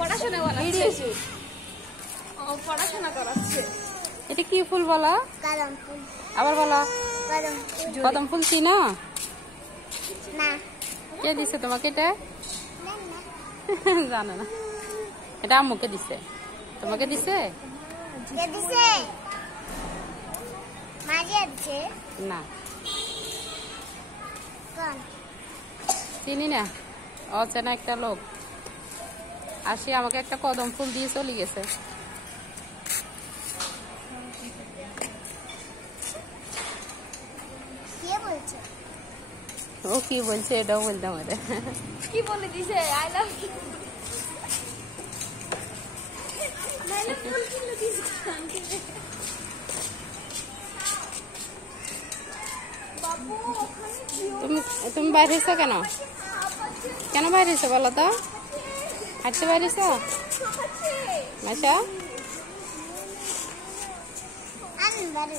পড়াশোনা করাচ্ছে ও পড়াশোনা করাচ্ছে এটা কি ফুল বলো কদম ফুল আবার বলো কদম ফুল কদম ফুল চিনো না কে দিছে তোমাকে এটা জানো না এটা আম্মুকে দিছে তোমাকে দিছে কে দিছে মারিয়া দিছে না কোন চিনি না অচেনা একটা লোক আসি আমাকে একটা কদম ফুল দিয়ে চলে গেছে কে বলছে ও কি বলছে এটাও বলতে আমাদের কি বলে দিছে আই লাভ ইউ মানে ফুল কিনে দিছে বাবু ওখানে তুমি বাইরে এসো কেন কেন বাইরে এসো বলো তো হাঁটতে বাইরে এসো মাসা আমি বাড়ি